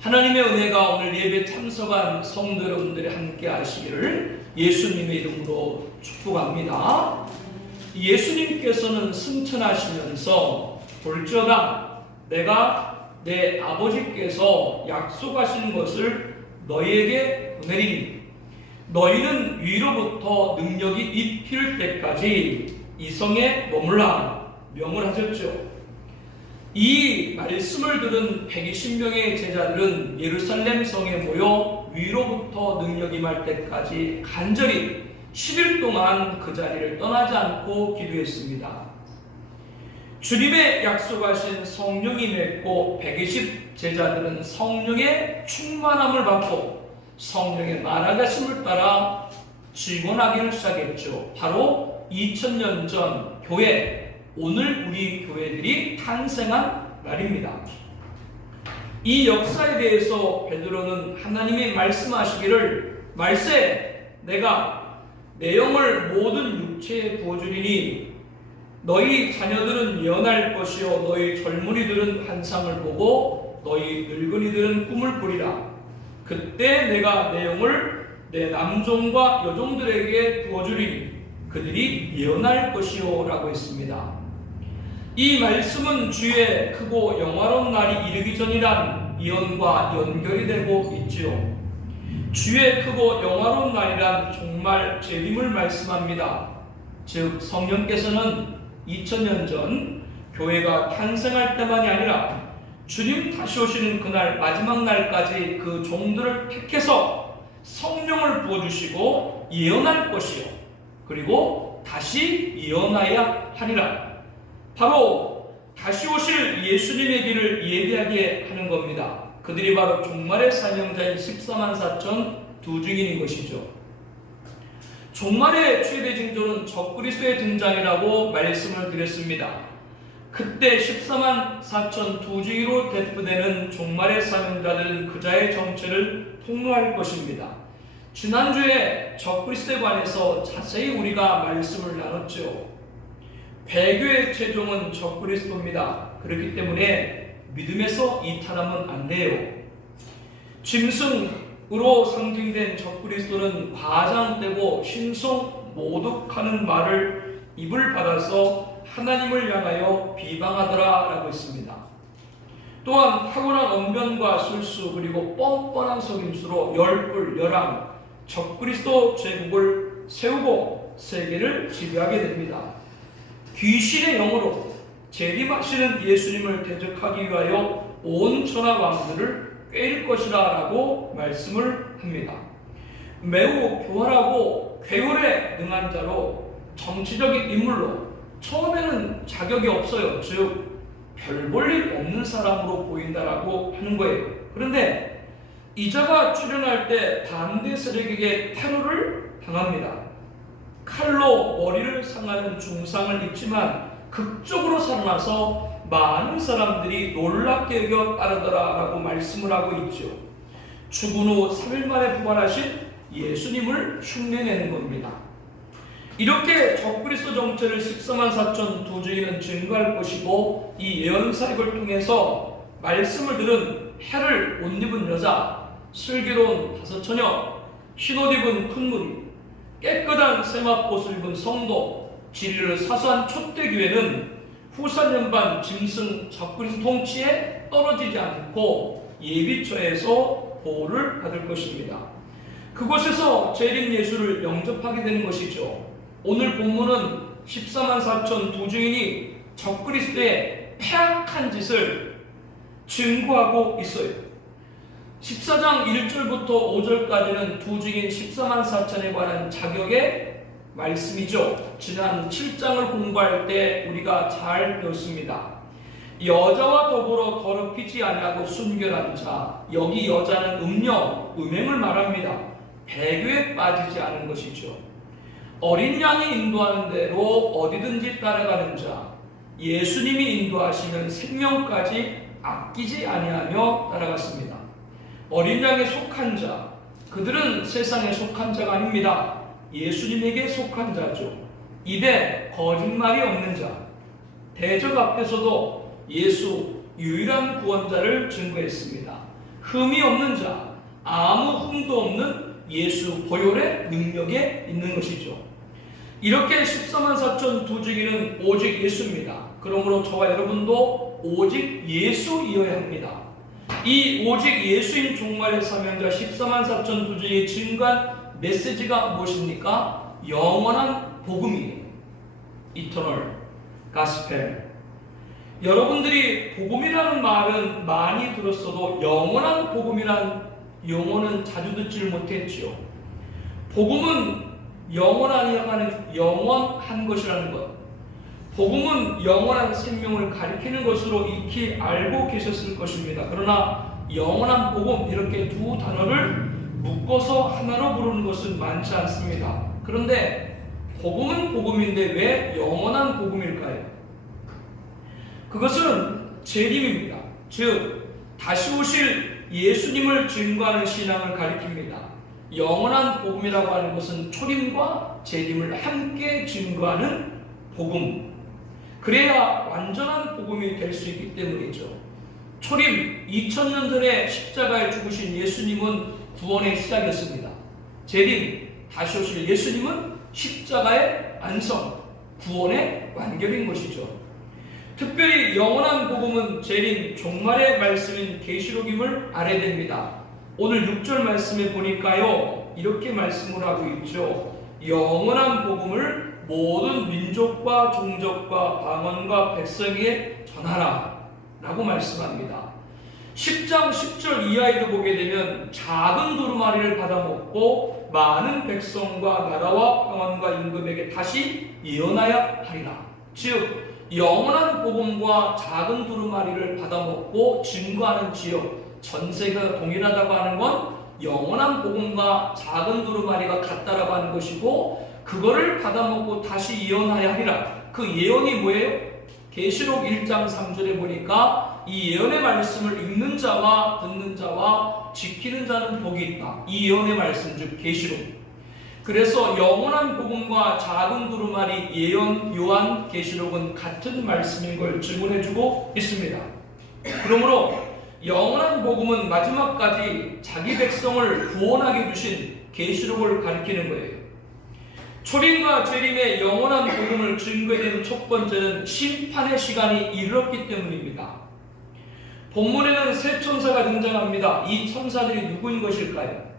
하나님의 은혜가 오늘 예배 참석한 성도 여러분들이 함께 하시기를 예수님의 이름으로 축복합니다. 예수님께서는 승천하시면서 볼지어다 내가 내 아버지께서 약속하신 것을 너희에게 보내리니 너희는 위로부터 능력이 입힐 때까지 이 성에 머물라 명을 하셨죠. 이 말씀을 들은 120명의 제자들은 예루살렘 성에 모여 위로부터 능력이 임할 때까지 간절히 10일 동안 그 자리를 떠나지 않고 기도했습니다. 주님의 약속하신 성령이 맺고 120 제자들은 성령의 충만함을 받고 성령의 말하심을 따라 증언하기를 시작했죠. 바로 2000년 전 교회, 오늘 우리 교회들이 탄생한 날입니다. 이 역사에 대해서 베드로는 하나님이 말씀하시기를 말세 내가 내 영을 모든 육체에 부어주리니 너희 자녀들은 예언할 것이요 너희 젊은이들은 환상을 보고 너희 늙은이들은 꿈을 꾸리라. 그때 내가 내 영을 내 남종과 여종들에게 부어주리니 그들이 예언할 것이요 라고 했습니다. 이 말씀은 주의 크고 영화로운 날이 이르기 전이란 예언과 연결이 되고 있지요. 주의 크고 영화로운 날이란 정말 재림을 말씀합니다. 즉 성령께서는 2000년 전 교회가 탄생할 때만이 아니라 주님 다시 오시는 그날 마지막 날까지 그 종들을 택해서 성령을 부어주시고 예언할 것이요 그리고 다시 예언하여야 하리라. 바로 다시 오실 예수님의 길을 예비하게 하는 겁니다. 그들이 바로 종말의 사명자인 14만 4천 두 증인인 것이죠. 종말의 최대 징조는 적그리스도의 등장이라고 말씀을 드렸습니다. 그때 14만 4천 두 증인으로 대표되는 종말의 사명자들은 그자의 정체를 폭로할 것입니다. 지난주에 적그리스도에 관해서 자세히 우리가 말씀을 나눴죠. 배교의 최종은 적그리스도입니다. 그렇기 때문에 믿음에서 이탈하면 안 돼요. 짐승으로 상징된 적그리스도는 과장되고 신성 모독하는 말을 입을 받아서 하나님을 향하여 비방하더라 라고 했습니다. 또한 탁월한 언변과 술수 그리고 뻔뻔한 속임수로 열불 열왕 적그리스도 제국을 세우고 세계를 지배하게 됩니다. 귀신의 영으로 재림하시는 예수님을 대적하기 위하여 온 천하 왕들을 꿰일 것이라 라고 말씀을 합니다. 매우 교활하고 괴율에 능한 자로 정치적인 인물로 처음에는 자격이 없어요. 즉 별 볼 일 없는 사람으로 보인다라고 하는 거예요. 그런데 이자가 출현할 때 반대 세력에게 테러를 당합니다. 칼로 머리를 상하는 중상을 입지만 극적으로 살아나서 많은 사람들이 놀랍게 여겨 따르더라라고 말씀을 하고 있죠. 죽은 후 3일 만에 부활하신 예수님을 흉내내는 겁니다. 이렇게 적그리스도 정체를 14만 4천 두 증인은 증거할 것이고 이 예언 사역을 통해서 말씀을 들은 해를 못 입은 여자, 슬기로운 다섯 처녀, 흰옷 입은 큰 무리, 깨끗한 세마포옷을 입은 성도, 진리를 사수한 촛대교회는 후산연반 짐승 적그리스도 통치에 떨어지지 않고 예비처에서 보호를 받을 것입니다. 그곳에서 재림 예수를 영접하게 되는 것이죠. 오늘 본문은 14만 4천 두 증인이 적그리스도의 패악한 짓을 증거하고 있어요. 14장 1절부터 5절까지는 두 증인 14만 4천에 관한 자격의 말씀이죠. 지난 7장을 공부할 때 우리가 잘 배웠습니다. 여자와 더불어 더럽히지 아니하고 순결한 자, 여기 여자는 음행을 말합니다. 배교에 빠지지 않은 것이죠. 어린 양이 인도하는 대로 어디든지 따라가는 자, 예수님이 인도하시는 생명까지 아끼지 아니하며 따라갔습니다. 어린 양에 속한 자, 그들은 세상에 속한 자가 아닙니다. 예수님에게 속한 자죠. 입에 거짓말이 없는 자, 대적 앞에서도 예수 유일한 구원자를 증거했습니다. 흠이 없는 자, 아무 흠도 없는 예수 보혈의 능력에 있는 것이죠. 이렇게 14만 4천 두 증인은 오직 예수입니다. 그러므로 저와 여러분도 오직 예수이어야 합니다. 이 오직 예수인 종말의 사명자 14만 4천 두 증인이 증거한 메시지가 무엇입니까? 영원한 복음이에요. 이터널 가스펠. 여러분들이 복음이라는 말은 많이 들었어도 영원한 복음이란 용어는 자주 듣질 못했지요. 복음은 영원한 것이라는 것. 복음은 영원한 생명을 가리키는 것으로 익히 알고 계셨을 것입니다. 그러나 영원한 복음 이렇게 두 단어를 묶어서 하나로 부르는 것은 많지 않습니다. 그런데 복음은 복음인데 왜 영원한 복음일까요? 그것은 재림입니다. 즉 다시 오실 예수님을 증거하는 신앙을 가리킵니다. 영원한 복음이라고 하는 것은 초림과 재림을 함께 증거하는 복음. 그래야 완전한 복음이 될 수 있기 때문이죠. 초림 2000년 전에 십자가에 죽으신 예수님은 구원의 시작이었습니다. 재림 다시 오실 예수님은 십자가의 완성, 구원의 완결인 것이죠. 특별히 영원한 복음은 재림 종말의 말씀인 계시록임을 알아야 됩니다. 오늘 6절 말씀에 보니까요, 이렇게 말씀을 하고 있죠. 영원한 복음을 모든 민족과 종족과 방언과 백성에게 전하라 라고 말씀합니다. 10장 10절 이하에도 보게 되면 작은 두루마리를 받아먹고 많은 백성과 나라와 방언과 임금에게 다시 예언하여 하리라. 즉 영원한 복음과 작은 두루마리를 받아먹고 증거하는 지역 전세가 동일하다고 하는 건 영원한 복음과 작은 두루마리가 같다라고 하는 것이고, 그거를 받아먹고 다시 예언하여 하리라. 그 예언이 뭐예요? 계시록 1장 3절에 보니까 이 예언의 말씀을 읽는 자와 듣는 자와 지키는 자는 복이 있다. 이 예언의 말씀 즉 계시록. 그래서 영원한 복음과 작은 두루마리, 예언, 요한, 계시록은 같은 말씀인 걸 증언해주고 있습니다. 그러므로 영원한 복음은 마지막까지 자기 백성을 구원하게 주신 계시록을 가리키는 거예요. 초림과 재림의 영원한 복음을 증거해내는 첫 번째는 심판의 시간이 이르렀기 때문입니다. 본문에는 세 천사가 등장합니다. 이 천사들이 누구인 것일까요?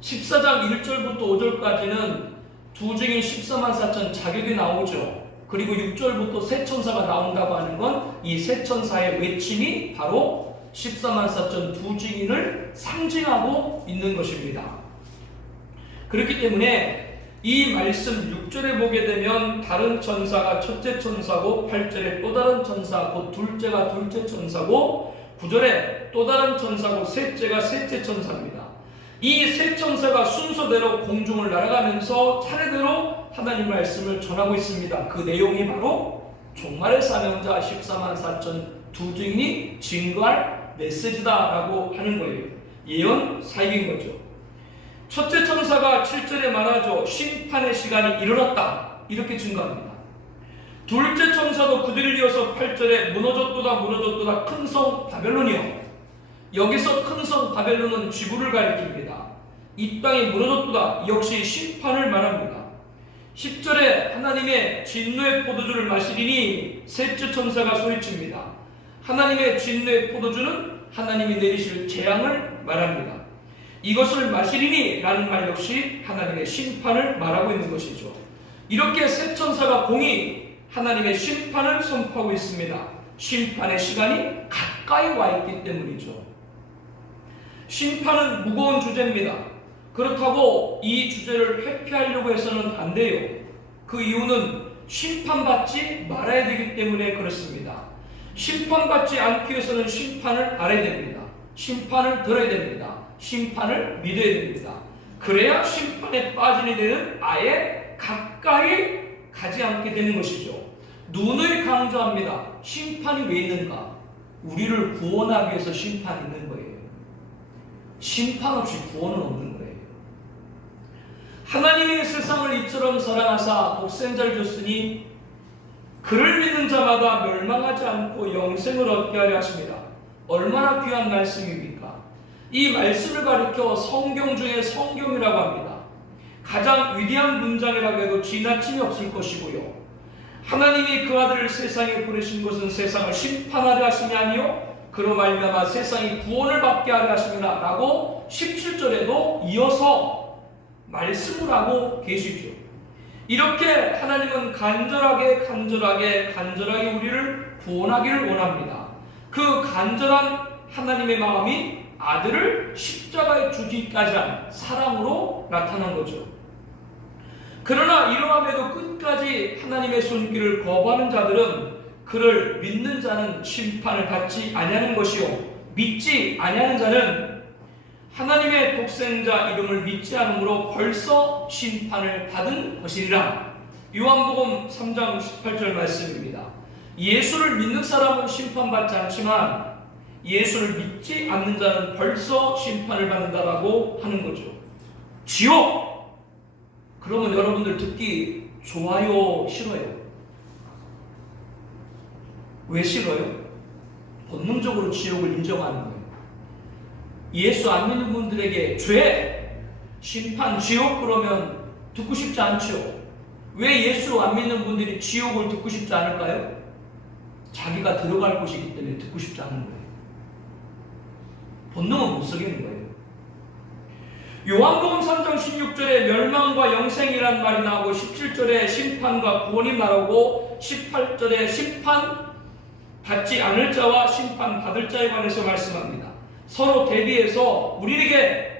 14장 1절부터 5절까지는 두 증인 14만 4천 자격이 나오죠. 그리고 6절부터 세 천사가 나온다고 하는 건 이 세 천사의 외침이 바로 14만 4천 두 증인을 상징하고 있는 것입니다. 그렇기 때문에 이 말씀 6절에 보게 되면 다른 천사가 첫째 천사고, 8절에 또 다른 천사, 곧 둘째가 둘째 천사고, 9절에 또 다른 천사고, 셋째가 셋째 천사입니다. 이 세 천사가 순서대로 공중을 날아가면서 차례대로 하나님 말씀을 전하고 있습니다. 그 내용이 바로 종말의 사명자 14만 4천 두 증인이 증거할 메시지다라고 하는 거예요. 예언 사역인 거죠. 첫째 천사가 7절에 말하죠. 심판의 시간이 이르렀다. 이렇게 증거합니다. 둘째 천사도 그들을 이어서 8절에 무너졌도다 무너졌도다 큰 성 바벨론이여. 여기서 큰 성 바벨론은 지구를 가리킵니다. 이 땅이 무너졌도다 역시 심판을 말합니다. 10절에 하나님의 진노의 포도주를 마시리니 셋째 천사가 소리칩니다. 하나님의 진노의 포도주는 하나님이 내리실 재앙을 말합니다. 이것을 마시리니 라는 말 역시 하나님의 심판을 말하고 있는 것이죠. 이렇게 세 천사가 공히 하나님의 심판을 선포하고 있습니다. 심판의 시간이 가까이 와 있기 때문이죠. 심판은 무거운 주제입니다. 그렇다고 이 주제를 회피하려고 해서는 안 돼요. 그 이유는 심판받지 말아야 되기 때문에 그렇습니다. 심판받지 않기 위해서는 심판을 알아야 됩니다. 심판을 들어야 됩니다. 심판을 믿어야 됩니다. 그래야 심판에 빠진 이들은 아예 가까이 가지 않게 되는 것이죠. 누누이 강조합니다. 심판이 왜 있는가? 우리를 구원하기 위해서 심판이 있는 거예요. 심판 없이 구원은 없는 거예요. 하나님이 세상을 이처럼 사랑하사 독생자를 줬으니 그를 믿는 자마다 멸망하지 않고 영생을 얻게 하려 하십니다. 얼마나 귀한 말씀입니까? 이 말씀을 가리켜 성경 중에 성경이라고 합니다. 가장 위대한 문장이라고 해도 지나침이 없을 것이고요. 하나님이 그 아들을 세상에 보내신 것은 세상을 심판하려 하심이 아니요 그로 말미암아 세상이 구원을 받게 하려 하심이라 라고 17절에도 이어서 말씀을 하고 계시죠. 이렇게 하나님은 간절하게 우리를 구원하기를 원합니다. 그 간절한 하나님의 마음이 아들을 십자가에 죽이기까지 한 사랑으로 나타난 거죠. 그러나 이러함에도 끝까지 하나님의 손길을 거부하는 자들은 그를 믿는 자는 심판을 받지 아니하는 것이요 믿지 아니하는 자는 하나님의 독생자 이름을 믿지 않으므로 벌써 심판을 받은 것이니라. 요한복음 3장 18절 말씀입니다. 예수를 믿는 사람은 심판받지 않지만 예수를 믿지 않는 자는 벌써 심판을 받는다라고 하는 거죠. 지옥! 그러면 여러분들 듣기 좋아요, 싫어요? 왜 싫어요? 본능적으로 지옥을 인정하는 거예요. 예수 안 믿는 분들에게 죄, 심판, 지옥 그러면 듣고 싶지 않죠. 왜 예수 안 믿는 분들이 지옥을 듣고 싶지 않을까요? 자기가 들어갈 곳이기 때문에 듣고 싶지 않은 거예요. 본능은 못 속이는 거예요. 요한복음 3장 16절에 멸망과 영생이란 말이 나오고 17절에 심판과 구원이 나오고 18절에 심판 받지 않을 자와 심판 받을 자에 관해서 말씀합니다. 서로 대비해서 우리에게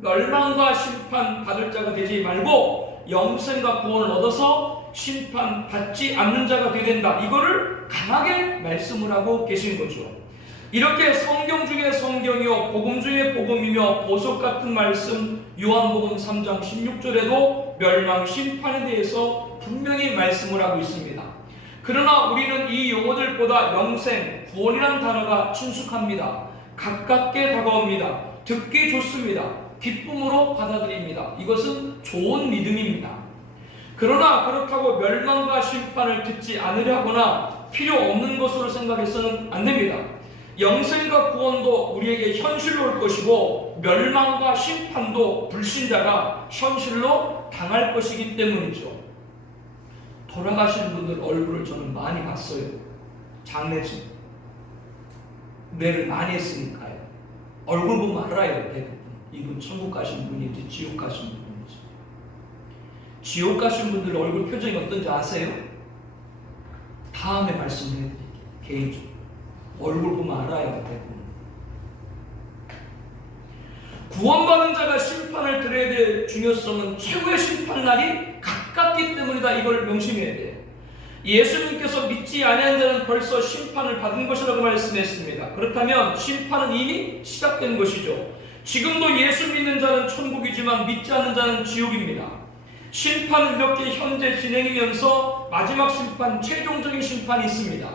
멸망과 심판 받을 자가 되지 말고 영생과 구원을 얻어서 심판 받지 않는 자가 되야 된다. 이거를 강하게 말씀을 하고 계신 거죠. 이렇게 성경 중에 성경이요 복음 중에 복음이며 보석 같은 말씀 요한복음 3장 16절에도 멸망 심판에 대해서 분명히 말씀을 하고 있습니다. 그러나 우리는 이 용어들보다 영생, 구원이라는 단어가 친숙합니다. 가깝게 다가옵니다. 듣기 좋습니다. 기쁨으로 받아들입니다. 이것은 좋은 믿음입니다. 그러나 그렇다고 멸망과 심판을 듣지 않으려 하거나 필요 없는 것으로 생각해서는 안 됩니다. 영생과 구원도 우리에게 현실로 올 것이고 멸망과 심판도 불신자가 현실로 당할 것이기 때문이죠. 돌아가신 분들 얼굴을 저는 많이 봤어요. 장례식 매를 많이 했으니까요. 얼굴 보면 알아요. 대부분 이분 천국 가신 분인지 지옥 가신 분인지. 지옥 가신 분들 얼굴 표정이 어떤지 아세요? 다음에 말씀해드릴게요. 개인적으로 얼굴 보면 알아요. 대부분. 구원받은 자가 심판을 들어야 될 중요성은 최고의 심판날이 가깝기 때문이다. 이걸 명심해야 돼요. 예수님께서 믿지 아니한 자는 벌써 심판을 받은 것이라고 말씀했습니다. 그렇다면 심판은 이미 시작된 것이죠. 지금도 예수 믿는 자는 천국이지만 믿지 않는 자는 지옥입니다. 심판은 이렇게 현재 진행이면서 마지막 심판, 최종적인 심판이 있습니다.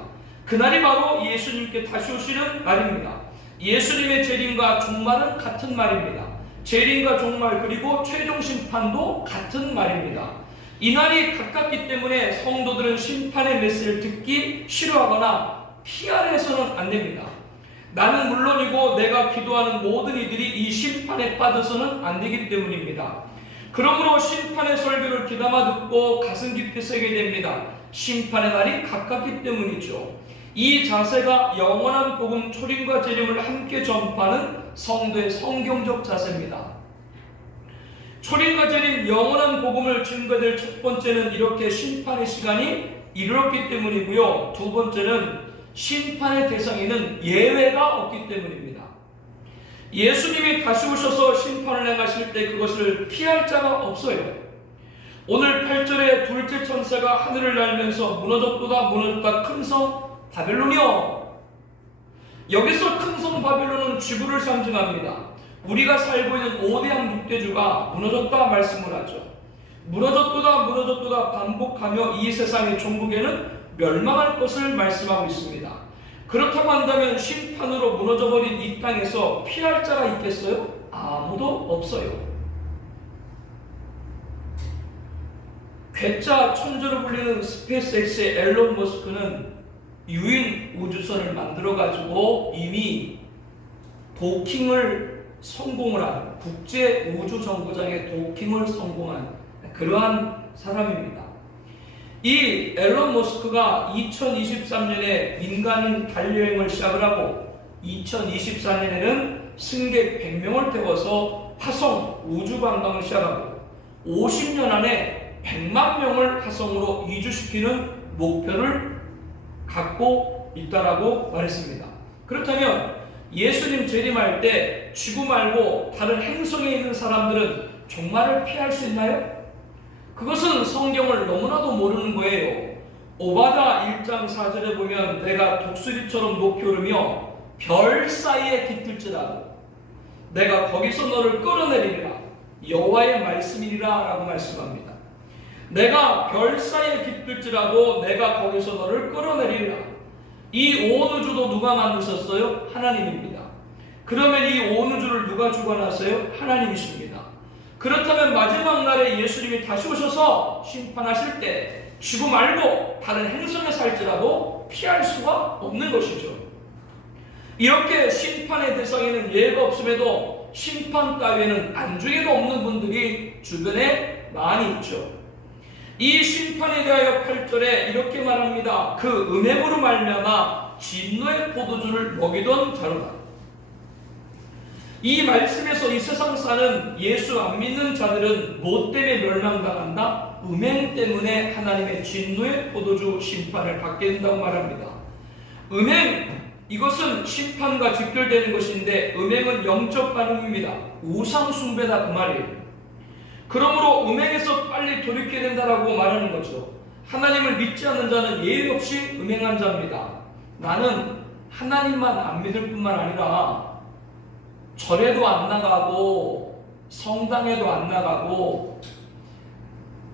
그날이 바로 예수님께 다시 오시는 날입니다. 예수님의 재림과 종말은 같은 말입니다. 재림과 종말 그리고 최종 심판도 같은 말입니다. 이 날이 가깝기 때문에 성도들은 심판의 메시지를 듣기 싫어하거나 피하려 해서는 안 됩니다. 나는 물론이고 내가 기도하는 모든 이들이 이 심판에 빠져서는 안 되기 때문입니다. 그러므로 심판의 설교를 귀담아 듣고 가슴 깊이 새게 됩니다. 심판의 날이 가깝기 때문이죠. 이 자세가 영원한 복음 초림과 재림을 함께 전파하는 성도의 성경적 자세입니다. 초림과 재림 영원한 복음을 증거될 첫 번째는 이렇게 심판의 시간이 이르렀기 때문이고요. 두 번째는 심판의 대상에는 예외가 없기 때문입니다. 예수님이 다시 오셔서 심판을 행하실 때 그것을 피할 자가 없어요. 오늘 8절에 둘째 천사가 하늘을 날면서 무너졌도다 무너졌다 큰 성 바벨론이요. 여기서 큰 성 바벨론은 지구를 상징합니다. 우리가 살고 있는 5대양 6대주가 무너졌다 말씀을 하죠. 무너졌도다 무너졌도다 반복하며 이 세상의 종국에는 멸망할 것을 말씀하고 있습니다. 그렇다고 한다면 심판으로 무너져버린 이 땅에서 피할 자가 있겠어요? 아무도 없어요. 괴짜 천재로 불리는 스페이스X의 앨런 머스크는 유인 우주선을 만들어가지고 이미 도킹을 성공을 한 국제 우주 정거장의 도킹을 성공한 그러한 사람입니다. 이 앨런 머스크가 2023년에 민간인 달여행을 시작을 하고 2024년에는 승객 100명을 태워서 화성 우주 관광을 시작하고 50년 안에 100만 명을 화성으로 이주시키는 목표를 갖고 있다라고 말했습니다. 그렇다면 예수님 재림할 때 지구 말고 다른 행성에 있는 사람들은 종말을 피할 수 있나요? 그것은 성경을 너무나도 모르는 거예요. 오바댜 1장 4절에 보면 내가 독수리처럼 높이 오르며 별 사이에 깃들지라도 내가 거기서 너를 끌어내리리라 여호와의 말씀이리라 라고 말씀합니다. 내가 별 사이에 깃들지라도 내가 거기서 너를 끌어내리리라. 이 온 우주도 누가 만드셨어요? 하나님입니다. 그러면 이 온 우주를 누가 주관하세요? 하나님이십니다. 그렇다면 마지막 날에 예수님이 다시 오셔서 심판하실 때 지구 말고 다른 행성에 살지라도 피할 수가 없는 것이죠. 이렇게 심판의 대상에는 예가 없음에도 심판 따위에는 안중에도 없는 분들이 주변에 많이 있죠. 이 심판에 대하여 8절에 이렇게 말합니다. 그 음행으로 말미암아 진노의 포도주를 먹이던 자로다. 이 말씀에서 이 세상 사는 예수 안 믿는 자들은 뭐 때문에 멸망당한다? 음행 때문에 하나님의 진노의 포도주 심판을 받게 된다고 말합니다. 음행, 이것은 심판과 직결되는 것인데 음행은 영적 반응입니다. 우상 숭배다 그 말이에요. 그러므로 음행에서 빨리 돌이켜야 된다라고 말하는 거죠. 하나님을 믿지 않는 자는 예의 없이 음행한 자입니다. 나는 하나님만 안 믿을 뿐만 아니라 절에도 안 나가고 성당에도 안 나가고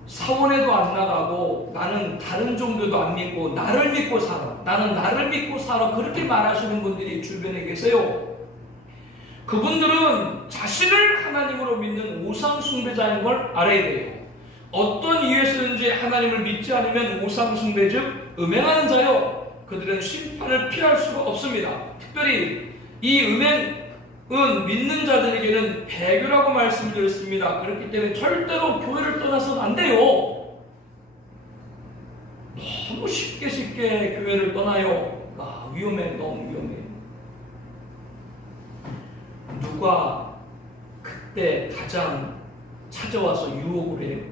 사원에도 안 나가고 나는 다른 종교도 안 믿고 나를 믿고 살아. 나는 나를 믿고 살아. 그렇게 말하시는 분들이 주변에 계세요. 그분들은 자신을 하나님으로 믿는 우상 숭배자인 걸 알아야 돼요. 어떤 이유에서든지 하나님을 믿지 않으면 우상 숭배 즉 음행하는 자요. 그들은 심판을 피할 수가 없습니다. 특별히 이 음행은 믿는 자들에게는 배교라고 말씀드렸습니다. 그렇기 때문에 절대로 교회를 떠나서는 안 돼요. 너무 쉽게 교회를 떠나요. 위험해, 너무 위험해. 누가 그때 가장 찾아와서 유혹을 해요?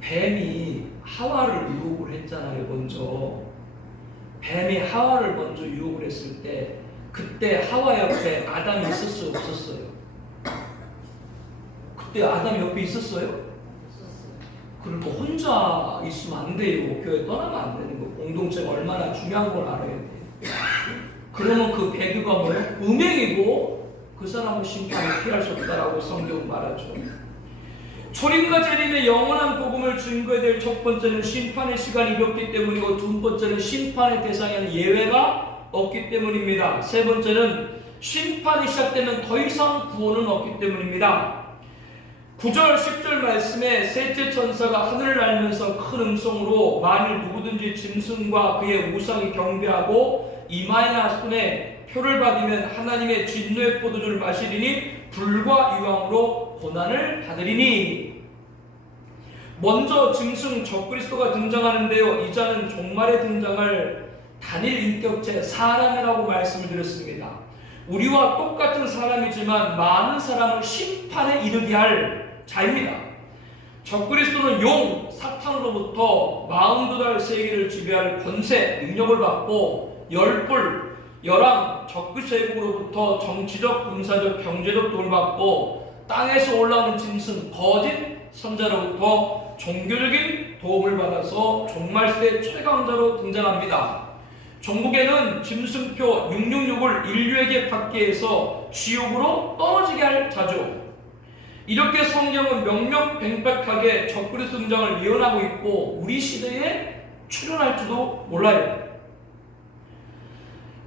뱀이 하와를 유혹을 했잖아요. 먼저 뱀이 하와를 먼저 유혹을 했을 때 그때 하와 옆에 아담이 있었어요? 없었어요? 그때 아담 옆에 있었어요? 그리고 혼자 있으면 안 돼요. 교회 떠나면 안 되는 거. 공동체가 얼마나 중요한 걸 알아야 돼요. 그러면 그 배교가 뭐예요? 음행이고 그 사람은 심판을 피할 수 없다라고 성경은 말하죠. 초림과 재림의 영원한 복음을 증거해야 될 첫 번째는 심판의 시간이 이렇기 때문이고 두 번째는 심판의 대상에는 예외가 없기 때문입니다. 세 번째는 심판이 시작되면 더 이상 구원은 없기 때문입니다. 9절 10절 말씀에 셋째 천사가 하늘을 날면서 큰 음성으로 만일 누구든지 짐승과 그의 우상이 경배하고 이마에나 손에 표를 받으면 하나님의 진노의 포도주를 마시리니 불과 유황으로 고난을 받으리니. 먼저 짐승 적그리스도가 등장하는데요. 이 자는 종말에 등장할 단일 인격체 사람이라고 말씀을 드렸습니다. 우리와 똑같은 사람이지만 많은 사람을 심판에 이르게 할 자입니다. 적그리스도는 용, 사탄으로부터 42달 세계를 지배할 권세, 능력을 받고 열불, 열왕, 적그세국으로부터 정치적, 군사적, 경제적 도움을 받고 땅에서 올라오는 짐승, 거짓 선자로부터 종교적인 도움을 받아서 종말시대 최강자로 등장합니다. 종국에는 짐승표 666을 인류에게 받게 해서 지옥으로 떨어지게 할 자죠. 이렇게 성경은 명명백백하게 적그리스도 등장을 예언하고 있고 우리 시대에 출현할지도 몰라요.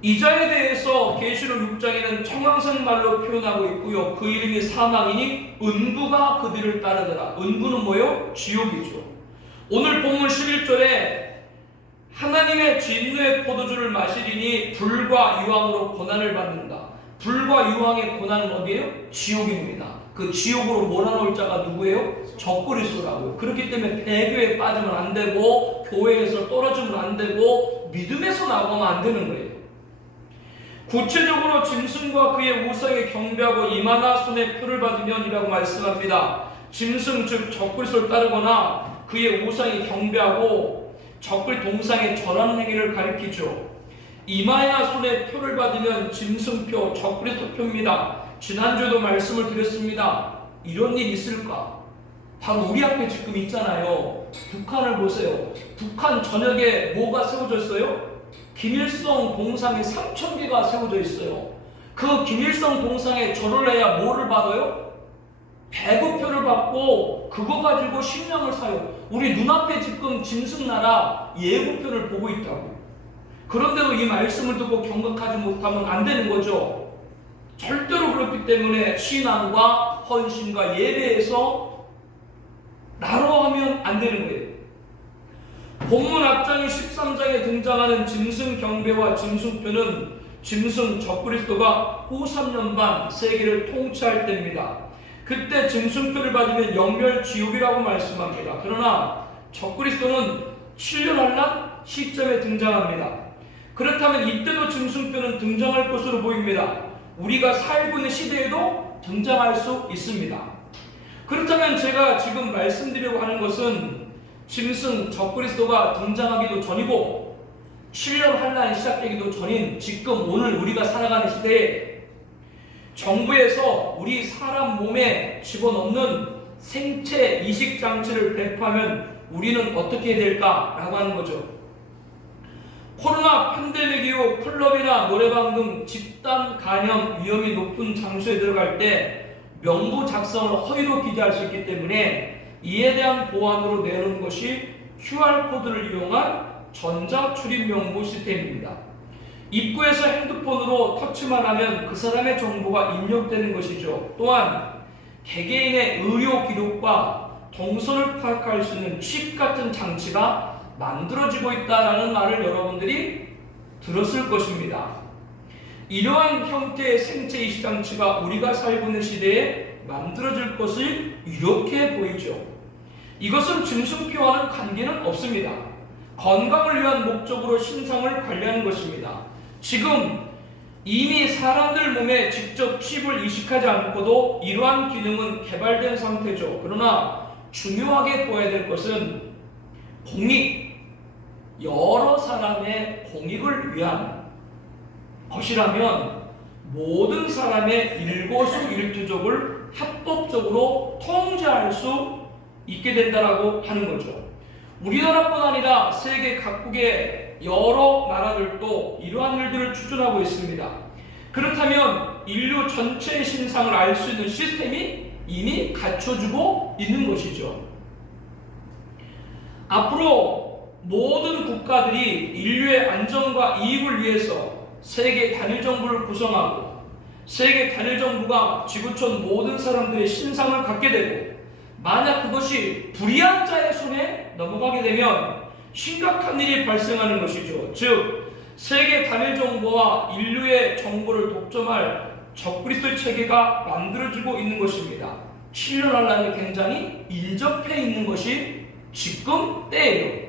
이 자에 대해서 계시록 6장에는 청황색 말로 표현하고 있고요. 그 이름이 사망이니 은부가 그들을 따르더라. 은부는 뭐예요? 지옥이죠. 오늘 본문 11절에 하나님의 진노의 포도주를 마시리니 불과 유황으로 고난을 받는다. 불과 유황의 고난은 어디예요? 지옥입니다. 그 지옥으로 몰아넣을 자가 누구예요? 적그리스도라고요. 그렇기 때문에 배교에 빠지면 안 되고, 교회에서 떨어지면 안 되고, 믿음에서 나가면 안 되는 거예요. 구체적으로 짐승과 그의 우상에 경배하고 이마나 손에 표를 받으면 이라고 말씀합니다. 짐승 즉 적그리스도를 따르거나 그의 우상에 경배하고 동상에 절하는 행위를 가리키죠. 이마나 손에 표를 받으면 짐승표, 적그리스도 표입니다. 지난주에도 말씀을 드렸습니다. 이런 일 있을까? 바로 우리 앞에 지금 있잖아요. 북한을 보세요. 북한 전역에 뭐가 세워져 있어요? 김일성 동상이 3,000개가 세워져 있어요. 그 김일성 동상에 절을 해야 뭐를 받아요? 배급표를 받고 그거 가지고 식량을 사요. 우리 눈앞에 지금 짐승나라 예고표를 보고 있다고. 그런데도 이 말씀을 듣고 경각하지 못하면 안 되는 거죠. 절대로 그렇기 때문에 신앙과 헌신과 예배에서 나로하면 안 되는 거예요. 본문 앞장인 13장에 등장하는 짐승 경배와 짐승표는 짐승 적그리스도가 후 3년 반 세계를 통치할 때입니다. 그때 짐승표를 받으면 영멸 지옥이라고 말씀합니다. 그러나 적그리스도는 7년 한란 시점에 등장합니다. 그렇다면 이때도 짐승표는 등장할 것으로 보입니다. 우리가 살고 있는 시대에도 등장할 수 있습니다. 그렇다면 제가 지금 말씀드리려고 하는 것은 짐승 적그리스도가 등장하기도 전이고 7년 한란이 시작되기도 전인 지금 오늘 우리가 살아가는 시대에 정부에서 우리 사람 몸에 집어넣는 생체 이식 장치를 배포하면 우리는 어떻게 될까라고 하는 거죠. 코로나 팬데믹 이후 클럽이나 노래방 등 집단 감염 위험이 높은 장소에 들어갈 때 명부 작성을 허위로 기재할 수 있기 때문에 이에 대한 보완으로 내놓은 것이 QR코드를 이용한 전자출입 명부 시스템입니다. 입구에서 핸드폰으로 터치만 하면 그 사람의 정보가 입력되는 것이죠. 또한 개개인의 의료 기록과 동선을 파악할 수 있는 칩 같은 장치가 만들어지고 있다는 말을 여러분들이 들었을 것입니다. 이러한 형태의 생체 이식 장치가 우리가 살고 있는 시대에 만들어질 것을 이렇게 보이죠. 이것은 짐승표와는 관계는 없습니다. 건강을 위한 목적으로 신상을 관리하는 것입니다. 지금 이미 사람들 몸에 직접 칩을 이식하지 않고도 이러한 기능은 개발된 상태죠. 그러나 중요하게 보아야 될 것은 공익, 여러 사람의 공익을 위한 것이라면 모든 사람의 일거수일투족을 합법적으로 통제할 수 있게 된다라고 하는 거죠. 우리나라뿐 아니라 세계 각국의 여러 나라들도 이러한 일들을 추진하고 있습니다. 그렇다면 인류 전체의 신상을 알 수 있는 시스템이 이미 갖춰지고 있는 것이죠. 앞으로 모든 국가들이 인류의 안전과 이익을 위해서 세계 단일 정부를 구성하고 세계 단일 정부가 지구촌 모든 사람들의 신상을 갖게 되고 만약 그것이 불의한 자의 손에 넘어가게 되면 심각한 일이 발생하는 것이죠. 즉 세계 단일 정부와 인류의 정보를 독점할 적그리스도 체계가 만들어지고 있는 것입니다. 7년 한란이 굉장히 인접해 있는 것이 지금 때예요.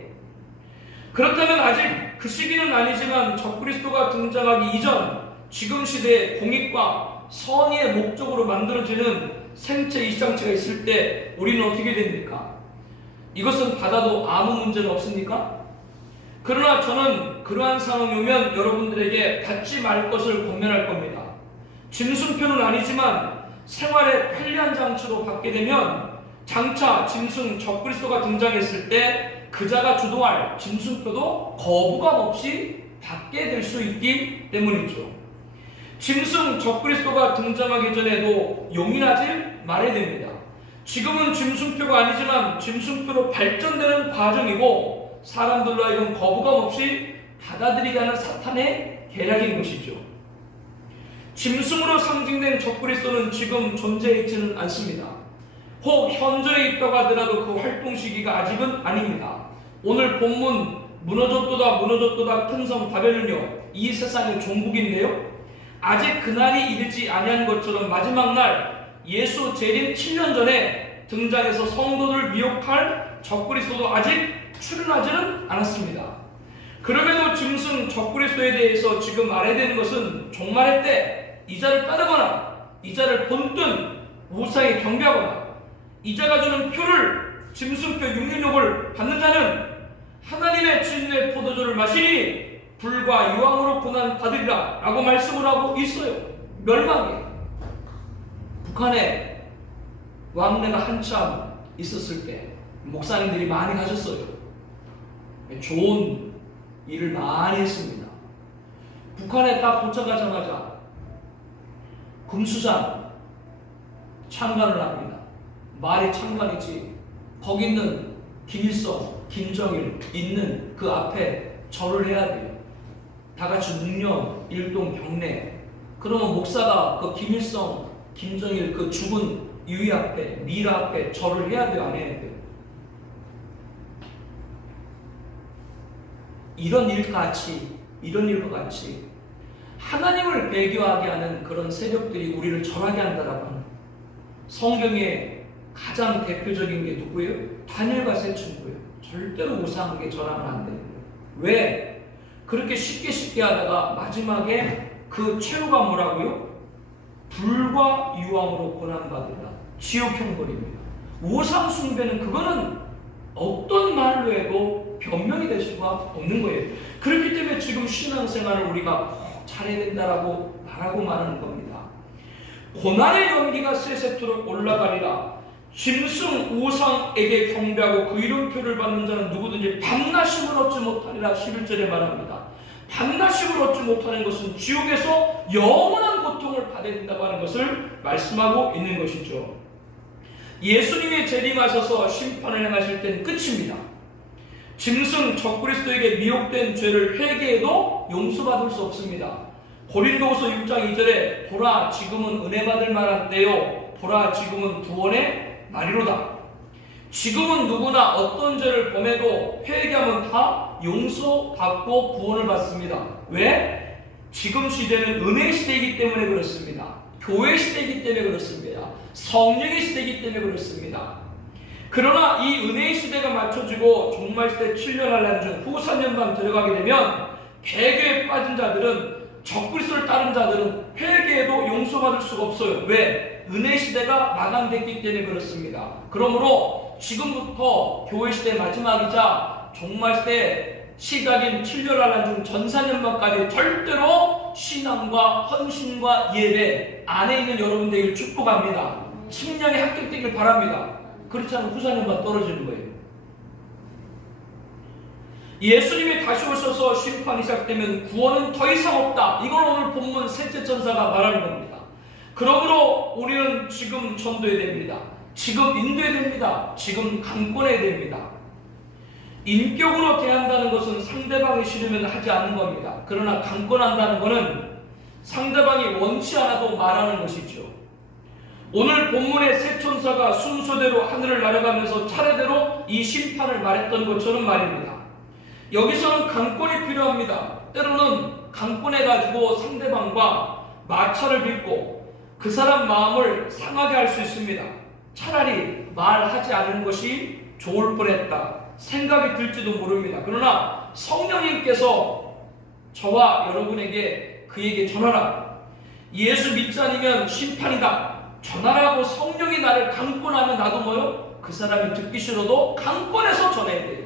그렇다면 아직 그 시기는 아니지만 적그리스도가 등장하기 이전 지금 시대에 공익과 선의의 목적으로 만들어지는 생체 이식장치가 있을 때 우리는 어떻게 됩니까? 이것은 받아도 아무 문제는 없습니까? 그러나 저는 그러한 상황이 오면 여러분들에게 받지 말 것을 권면할 겁니다. 짐승표는 아니지만 생활에 편리한 장치로 받게 되면 장차 짐승 적그리스도가 등장했을 때 그자가 주도할 짐승표도 거부감 없이 받게 될 수 있기 때문이죠. 짐승 적그리스도가 등장하기 전에도 용인하지 말아야 됩니다. 지금은 짐승표가 아니지만 짐승표로 발전되는 과정이고 사람들로 하여금 거부감 없이 받아들이게 하는 사탄의 계략인 것이죠. 짐승으로 상징된 적그리스도는 지금 존재해 있지는 않습니다. 혹 현존에 있다고 하더라도 그 활동 시기가 아직은 아닙니다. 오늘 본문 무너졌도다 큰 성 바벨론이요 이 세상의 종국인데요. 아직 그날이 이르지 아니한 것처럼 마지막 날 예수 재림 7년 전에 등장해서 성도를 미혹할 적그리스도도 아직 출현하지는 않았습니다. 그럼에도 짐승 적그리스도에 대해서 지금 알아야 되는 것은 종말의 때 이자를 따르거나 이자를 본뜬 우상에 경배하거나 이자가 주는 표를 짐승표 666을 받는 자는 하나님의 진리의 포도주를 마시니 불과 유황으로 고난 받으리라 라고 말씀을 하고 있어요. 멸망에 북한에 왕래가 한참 있었을 때 목사님들이 많이 가셨어요. 좋은 일을 많이 했습니다. 북한에 딱 도착하자마자 금수산 창간을 합니다. 말이 창간이지 거기 있는 김일성, 김정일 있는 그 앞에 절을 해야 돼요. 다 같이 묵념, 일동, 경례. 그러면 목사가 그 김일성, 김정일 그 죽은 유이 앞에, 미라 앞에 절을 해야 돼요, 안 해야 돼요? 이런 일과 같이 하나님을 배교하게 하는 그런 세력들이 우리를 절하게 한다라고 하는 성경의 가장 대표적인 게 누구예요? 다니엘과 세 친구예요. 절대로 우상에게 절하면 안 되는 거예요. 왜? 그렇게 쉽게 하다가 마지막에 그 최후가 뭐라고요? 불과 유황으로 고난받으라. 지옥 형벌입니다. 우상 숭배는 그거는 어떤 말로 해도 변명이 될 수가 없는 거예요. 그렇기 때문에 지금 신앙생활을 우리가 꼭 잘해야 된다라고 말하고 말하는 겁니다. 고난의 연기가 세세토록 올라가리라. 짐승 우상에게 경배하고 그 이름표를 받는 자는 누구든지 밤낮임을 얻지 못하리라. 11절에 말합니다. 밤낮임을 얻지 못하는 것은 지옥에서 영원한 고통을 받아야 된다고 하는 것을 말씀하고 있는 것이죠. 예수님이 재림하셔서 심판을 행하실 때는 끝입니다. 짐승 적그리스도에게 미혹된 죄를 회개해도 용서받을 수 없습니다. 고린도후서 6장 2절에 보라 지금은 은혜 받을 만한 때요 보라 지금은 구원의 날이로다. 지금은 누구나 어떤 죄를 범해도 회개하면 다 용서받고 구원을 받습니다. 왜? 지금 시대는 은혜의 시대이기 때문에 그렇습니다. 교회 시대이기 때문에 그렇습니다. 성령의 시대이기 때문에 그렇습니다. 그러나 이 은혜의 시대가 맞춰지고 종말시대 7년 한란 중 후 3년간 들어가게 되면 배교에 빠진 자들은 적그리스도를 따른 자들은 회개해도 용서받을 수가 없어요. 왜? 은혜 시대가 마감됐기 때문에 그렇습니다. 그러므로 지금부터 교회 시대 마지막이자 종말 시대 시작인 7년 한란 중 전사년만까지 절대로 신앙과 헌신과 예배 안에 있는 여러분들에게 축복합니다. 침략에 합격되길 바랍니다. 그렇지 않으면 후사년만 떨어지는 거예요. 예수님이 다시 오셔서 심판이 시작되면 구원은 더 이상 없다. 이걸 오늘 본문 셋째 천사가 말하는 겁니다. 그러므로 우리는 지금 전도해야 됩니다. 지금 인도해야 됩니다. 지금 강권해야 됩니다. 인격으로 대한다는 것은 상대방이 싫으면 하지 않는 겁니다. 그러나 강권한다는 것은 상대방이 원치 않아도 말하는 것이죠. 오늘 본문의 세 천사가 순서대로 하늘을 날아가면서 차례대로 이 심판을 말했던 것처럼 말입니다. 여기서는 강권이 필요합니다. 때로는 강권해가지고 상대방과 마찰을 빚고 그 사람 마음을 상하게 할 수 있습니다. 차라리 말하지 않는 것이 좋을 뻔했다 생각이 들지도 모릅니다. 그러나 성령님께서 저와 여러분에게 그에게 전하라. 예수 믿지 않으면 심판이다. 전하라고 성령이 나를 강권하면 나도 뭐요? 그 사람이 듣기 싫어도 강권해서 전해야 돼요.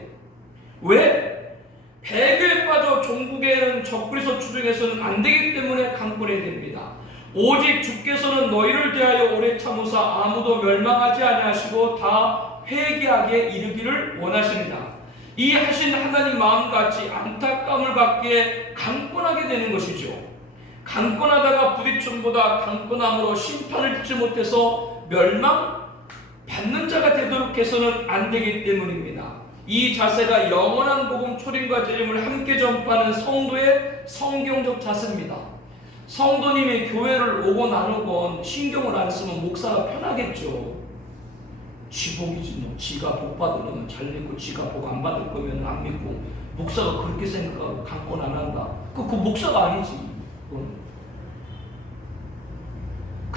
왜? 배교에 빠져 종국에는 적그리스도 추종해서는 안 되기 때문에 강권해야 됩니다. 오직 주께서는 너희를 대하여 오래 참으사 아무도 멸망하지 아니하시고 다 회개하게 이르기를 원하십니다. 이 하신 하나님 마음같이 안타까움을 갖기에 강권하게 되는 것이죠. 강권하다가 부딪힘보다 강권함으로 심판을 듣지 못해서 멸망받는 자가 되도록 해서는 안 되기 때문입니다. 이 자세가 영원한 복음 초림과 재림을 함께 전파하는 성도의 성경적 자세입니다. 성도님이 교회를 오고 나누건 신경을 안 쓰면 목사가 편하겠죠. 지 복이지 뭐. 지가 복 받으면 잘 믿고 지가 복 안 받을 거면 안 믿고 목사가 그렇게 생각하고 강권 안 한다. 그 목사가 아니지.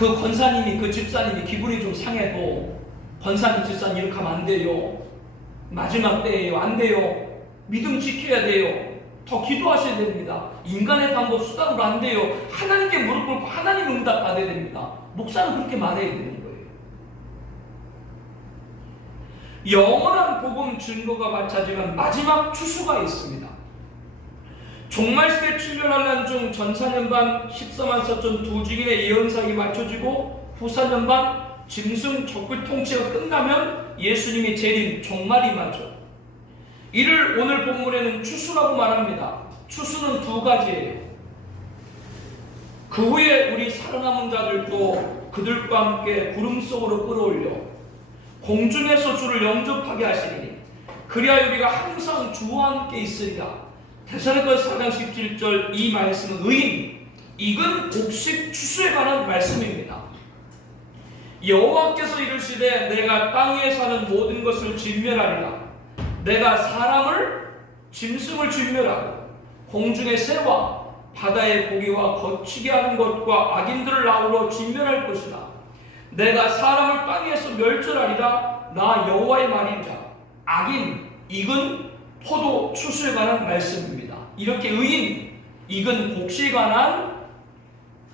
그 권사님이, 그 집사님이 기분이 좀 상해도 권사님, 집사님 이렇게 하면 안 돼요. 마지막 때예요. 안 돼요. 믿음 지켜야 돼요. 더 기도하셔야 됩니다. 인간의 방법, 수단으로 안 돼요. 하나님께 무릎 꿇고 하나님 응답 받아야 됩니다. 목사는 그렇게 말해야 되는 거예요. 영원한 복음 증거가 마찬가지지만 마지막 추수가 있습니다. 종말시대 7년환란 중 전사년반 14만 4천 두 증인의 예언사역이 맞춰지고 후사년반 짐승 적불 통치가 끝나면 예수님이 재림 종말이 맞죠. 이를 오늘 본문에는 추수라고 말합니다. 추수는 두 가지예요. 그 후에 우리 살아남은 자들도 그들과 함께 구름 속으로 끌어올려 공중에서 주를 영접하게 하시리니 그리하여 우리가 항상 주와 함께 있으리라. 데살로니가서 4장 17절 이 말씀은 의인, 익은 곡식 추수에 관한 말씀입니다. 여호와께서 이르시되 내가 땅 위에 사는 모든 것을 진멸하리라. 내가 사람을, 짐승을 진멸하고 공중의 새와 바다의 고기와 거치게 하는 것과 악인들을 나홀로 진멸할 것이다. 내가 사람을 땅 위에서 멸절하리라. 나 여호와의 말이자. 악인, 익은 포도 추수에 관한 말씀입니다. 이렇게 의인, 익은 곡식에 관한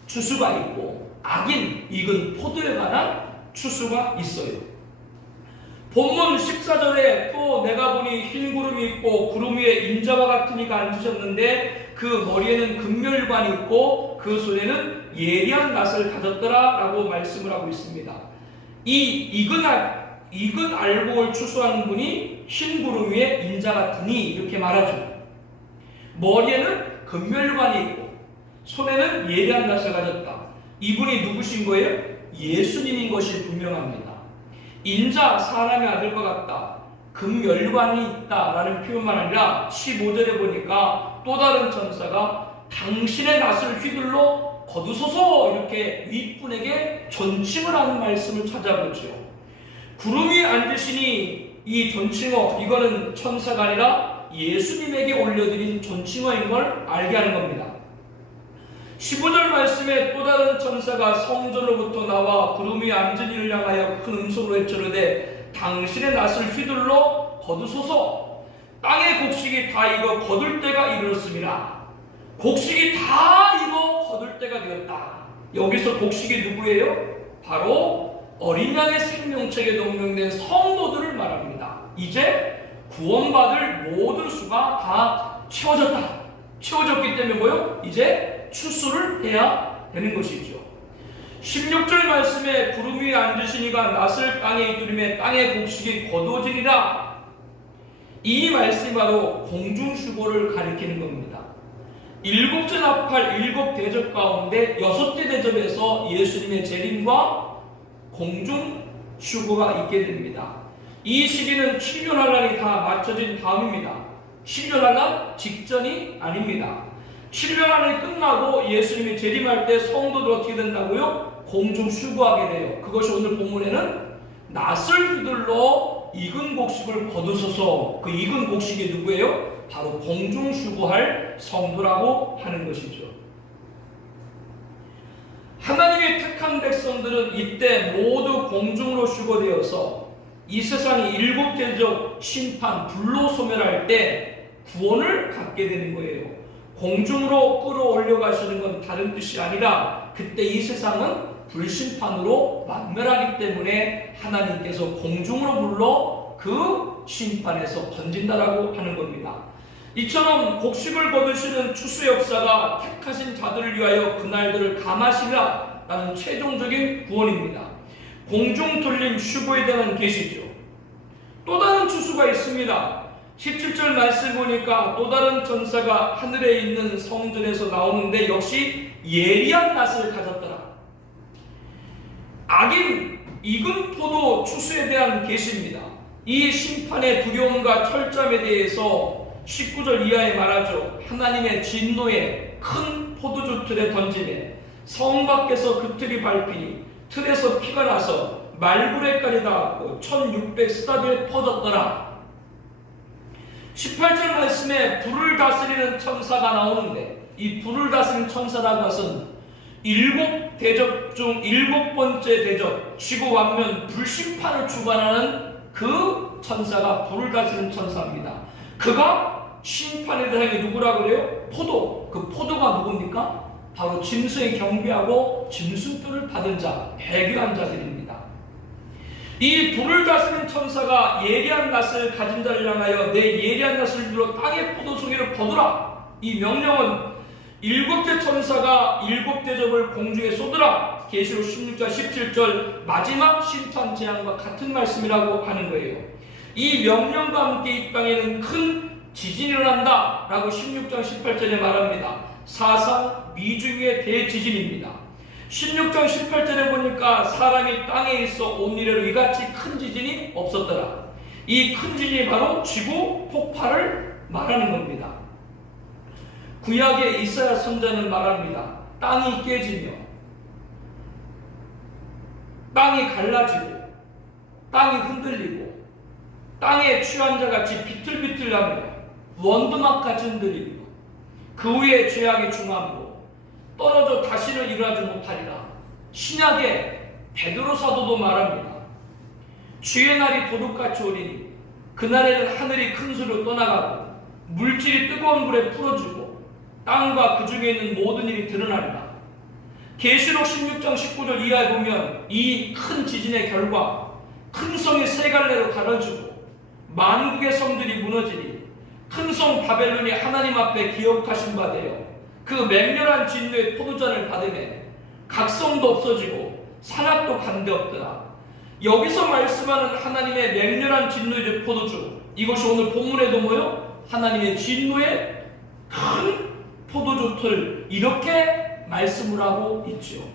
추수가 있고 악인, 익은 포도에 관한 추수가 있어요. 본문 14절에 또 내가 보니 흰 구름이 있고 구름 위에 인자와 같은 이가 앉으셨는데 그 머리에는 금멸관이 있고 그 손에는 예리한 낫을 가졌더라 라고 말씀을 하고 있습니다. 이 익은 알곡을 추수하는 분이 흰 구름 위에 인자 같으니 이렇게 말하죠. 머리에는 금멸관이 있고 손에는 예리한 낫을 가졌다. 이분이 누구신 거예요? 예수님인 것이 분명합니다. 인자 사람의 아들과 같다. 금멸관이 있다라는 표현만 아니라 15절에 보니까 또 다른 천사가 당신의 낫을 휘둘러 거두소서 이렇게 윗분에게 존칭을 하는 말씀을 찾아보죠. 구름 위에 앉으시니 이 존칭어 이거는 천사가 아니라 예수님에게 올려드린 존칭어인 걸 알게 하는 겁니다. 15절 말씀에 또 다른 천사가 성전으로부터 나와 구름 위에 앉은 이를 향하여 큰 음성으로 외치르되 당신의 낫을 휘둘러 거두소서. 땅의 곡식이 다 익어 거둘 때가 이르렀습니다. 곡식이 다 익어 거둘 때가 되었다. 여기서 곡식이 누구예요? 바로 어린 양의 생명책에 명명된 성도들을 말합니다. 이제 구원받을 모든 수가 다 채워졌다. 채워졌기 때문에 뭐요? 이제 추수를 해야 되는 것이죠. 16절 말씀에 구름 위에 앉으신 이가 낫을 땅에 이두림에 땅의 곡식이 거두어지리라. 이 말씀이 바로 공중수고를 가리키는 겁니다. 7째 나팔 7대접 가운데 6대 대접에서 예수님의 재림과 공중수고가 있게 됩니다. 이 시기는 7년 환란이 다 맞춰진 다음입니다. 7년 환란 직전이 아닙니다. 7년 환란이 끝나고 예수님이 재림할 때 성도들 어떻게 된다고요? 공중수고하게 돼요. 그것이 오늘 본문에는 낫을 휘둘러 익은 곡식을 거두소서. 그 익은 곡식이 누구예요? 바로 공중수고할 성도라고 하는 것이죠. 하나님의 택한 백성들은 이때 모두 공중으로 수고되어서 이 세상이 7대적 심판 불로 소멸할 때 구원을 갖게 되는 거예요. 공중으로 끌어올려 가시는 건 다른 뜻이 아니라 그때 이 세상은 불심판으로 만멸하기 때문에 하나님께서 공중으로 불러 그 심판에서 건진다라고 하는 겁니다. 이처럼 곡식을 거두시는 추수의 역사가 택하신 자들을 위하여 그날들을 감하시라 라는 최종적인 구원입니다. 공중 돌림 슈고에 대한 계시죠. 또 다른 추수가 있습니다. 17절 말씀 보니까 또 다른 천사가 하늘에 있는 성전에서 나오는데 역시 예리한 낫을 가졌더라. 악인 익은 포도 추수에 대한 계시입니다. 이 심판의 두려움과 철저함에 대해서 19절 이하에 말하죠. 하나님의 진노에 큰 포도주 틀에 던지매 성 밖에서 그 틀이 밟히니 틀에서 피가 나서 말구레까지 닿았고 1600 스타디오에 퍼졌더라. 18절 말씀에 불을 다스리는 천사가 나오는데 이 불을 다스리는 천사라는 것은 일곱 대접 중 일곱 번째 대접, 지구 왕면 불심판을 주관하는 그 천사가 불을 다스리는 천사입니다. 그가 심판의 대상이 누구라고 그래요? 포도. 그 포도가 누굽니까? 바로 짐승의 경배하고 짐승뼈를 받은 자, 배교한 자들입니다. 이 불을 다스리는 천사가 예리한 낫을 가진 자를 향하여 내 예리한 낫을 들어 땅의 포도송이를 거두라. 이 명령은 일곱째 천사가 일곱 대접을 공중에 쏟으라. 계시록 16장 17절 마지막 심판 재앙과 같은 말씀이라고 하는 거예요. 이 명령과 함께 이 땅에는 큰 지진이 일어난다 라고 16장 18절에 말합니다. 사상 미중의 대지진입니다. 16장 18절에 보니까 사람이 땅에 있어 온 이래로 이같이 큰 지진이 없었더라. 이 큰 지진이 바로 지구 폭발을 말하는 겁니다. 구약의 이사야 선자는 말합니다. 땅이 깨지며 땅이 갈라지고 땅이 흔들리고 땅에 취한 자같이 비틀비틀하며 원두막같이 흔들리며 그 위에 죄악이 중함으로 떨어져 다시는 일어나지 못하리라. 신약의 베드로 사도도 말합니다. 주의 날이 도둑같이 오리니 그날에는 하늘이 큰 소리로 떠나가고 물질이 뜨거운 불에 풀어지고 땅과 그 중에 있는 모든 일이 드러나리라. 계시록 16장 19절 이하에 보면 이 큰 지진의 결과 큰 성이 세 갈래로 갈라지고 만국의 성들이 무너지니 큰 성 바벨론이 하나님 앞에 기억하신 바 되어 그 맹렬한 진노의 포도잔을 받으매 각 성도 없어지고 산악도 간데 없더라. 여기서 말씀하는 하나님의 맹렬한 진노의 포도주, 이것이 오늘 본문에도 뭐요? 하나님의 진노의 큰 포도주틀, 이렇게 말씀을 하고 있죠.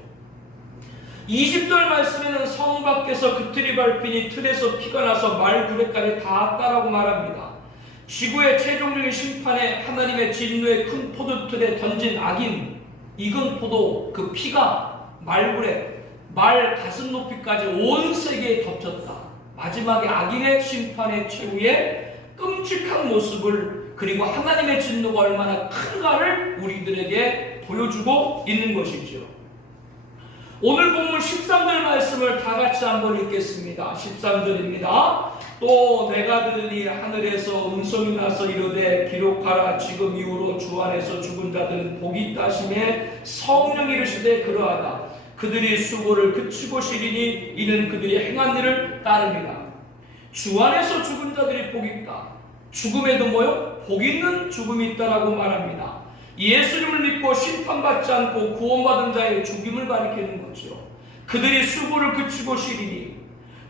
20절 말씀에는 성 밖에서 그 틀이 밟히니 틀에서 피가 나서 말 구레까지 닿았다라고 말합니다. 지구의 최종적인 심판에 하나님의 진노의 큰 포도틀에 던진 악인, 익은 포도 그 피가 말구레, 말 가슴 높이까지 온 세계에 덮쳤다. 마지막에 악인의 심판의 최후의 끔찍한 모습을, 그리고 하나님의 진노가 얼마나 큰가를 우리들에게 보여주고 있는 것이죠. 오늘 본문 13절 말씀을 다 같이 한번 읽겠습니다. 13절입니다. 또 내가 들으니 하늘에서 음성이 나서 이르되 기록하라. 지금 이후로 주 안에서 죽은 자들은 복이 있다 하시매 성령이 이르시되 그러하다. 그들이 수고를 그치고 쉬리니 이는 그들이 행한 일을 따르리라. 주 안에서 죽은 자들이 복이 있다. 죽음에도 뭐요? 복 있는 죽음이 있다라고 말합니다. 예수님을 믿고 심판받지 않고 구원받은 자의 죽임을 가리키는 거죠. 그들이 수고를 그치고 쉬리니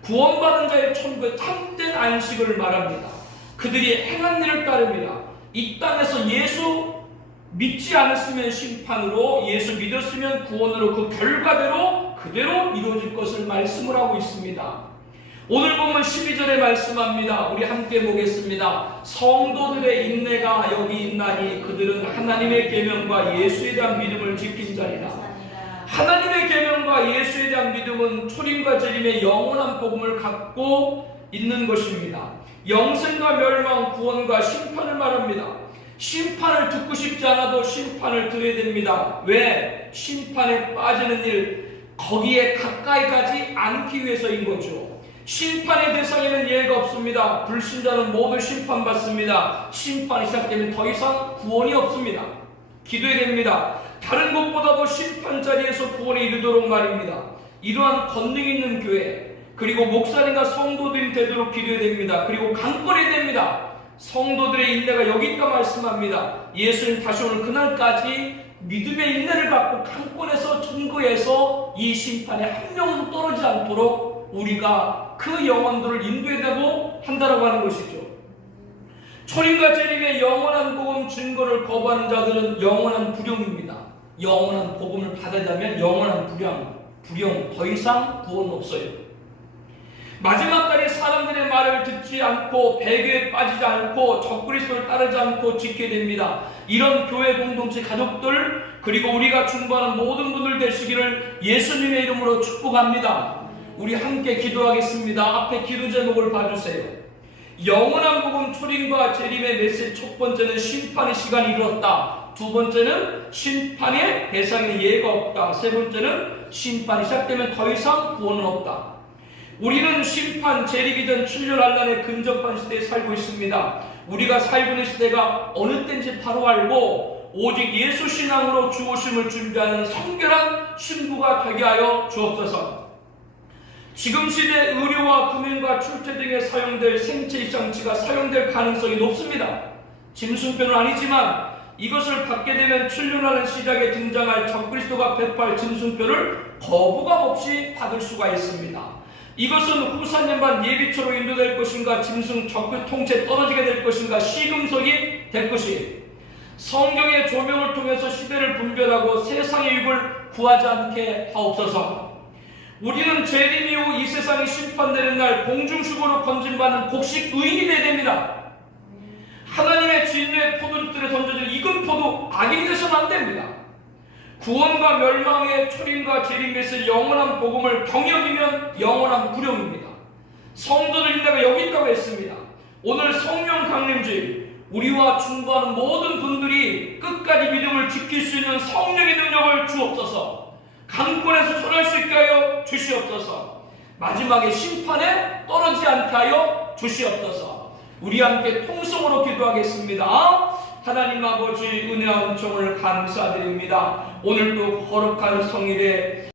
구원받은 자의 천국의 참된 안식을 말합니다. 그들이 행한 일을 따릅니다. 이 땅에서 예수 믿지 않았으면 심판으로, 예수 믿었으면 구원으로, 그 결과대로 그대로 이루어질 것을 말씀을 하고 있습니다. 오늘 보면 12절에 말씀합니다. 우리 함께 보겠습니다. 성도들의 인내가 여기 있나니 그들은 하나님의 계명과 예수에 대한 믿음을 지킨 자리라. 하나님의 계명과 예수에 대한 믿음은 초림과 재림의 영원한 복음을 갖고 있는 것입니다. 영생과 멸망, 구원과 심판을 말합니다. 심판을 듣고 싶지 않아도 심판을 들어야 됩니다. 왜? 심판에 빠지는 일, 거기에 가까이 가지 않기 위해서인 거죠. 심판의 대상에는 예외가 없습니다. 불신자는 모두 심판받습니다. 심판이 시작되면 더 이상 구원이 없습니다. 기도해야 됩니다. 다른 것보다도 심판 자리에서 구원에 이르도록 말입니다. 이러한 권능 있는 교회, 그리고 목사님과 성도들이 되도록 기도해야 됩니다. 그리고 강권해야 됩니다. 성도들의 인내가 여기 있다 말씀합니다. 예수님 다시 오는 그날까지 믿음의 인내를 갖고 강권해서 증거해서 이 심판에 한 명도 떨어지지 않도록 우리가 그 영혼들을 인도해야 되고 한다라고 하는 것이죠. 초림과 재림의 영원한 복음 증거를 거부하는 자들은 영원한 불용입니다. 영원한 복음을 받으려면 영원한 불용, 더 이상 구원 없어요. 마지막까지 사람들의 말을 듣지 않고 배교에 빠지지 않고 적그리스도를 따르지 않고 지켜야 됩니다. 이런 교회 공동체 가족들, 그리고 우리가 중보하는 모든 분들 되시기를 예수님의 이름으로 축복합니다. 우리 함께 기도하겠습니다. 앞에 기도 제목을 봐주세요. 영원한 복음 초림과 재림의 메시지 첫 번째는 심판의 시간이 이르렀다. 두 번째는 심판의 대상에 예가 없다. 세 번째는 심판이 시작되면 더 이상 구원은 없다. 우리는 심판, 재림이든 출현환란의 근접한 시대에 살고 있습니다. 우리가 살고 있는 시대가 어느 때인지 바로 알고 오직 예수 신앙으로 주 오심을 준비하는 성결한 신부가 되게 하여 주옵소서. 지금 시대 의료와 금연과 출퇴 등에 사용될 생체 장치가 사용될 가능성이 높습니다. 짐승표는 아니지만 이것을 받게 되면 출현하는 시작에 등장할 적그리스도가 배포할 짐승표를 거부감 없이 받을 수가 있습니다. 이것은 후사년반 예비초로 인도될 것인가, 짐승 적그 통째 떨어지게 될 것인가, 시금석이 될 것이 성경의 조명을 통해서 시대를 분별하고 세상의 유익을 구하지 않게 하옵소서. 우리는 재림 이후 이 세상이 심판되는 날 공중수고로 건진받는 곡식 의인이 되어야 됩니다. 하나님의 진리의 포도주들에 던져진 익은 포도 악인이 되서는 안 됩니다. 구원과 멸망의 초림과 재림에서 영원한 복음을 경영이면 영원한 불용입니다. 성도들 인내가 여기 있다고 했습니다. 오늘 성령 강림주의, 우리와 충고하는 모든 분들이 끝까지 믿음을 지킬 수 있는 성령의 능력을 주옵소서. 강권에서 전할 수 있게 하여 주시옵소서. 마지막에 심판에 떨어지지 않게 하여 주시옵소서. 우리 함께 통성으로 기도하겠습니다. 하나님 아버지 은혜와 은총을 감사드립니다. 오늘도 거룩한 성일에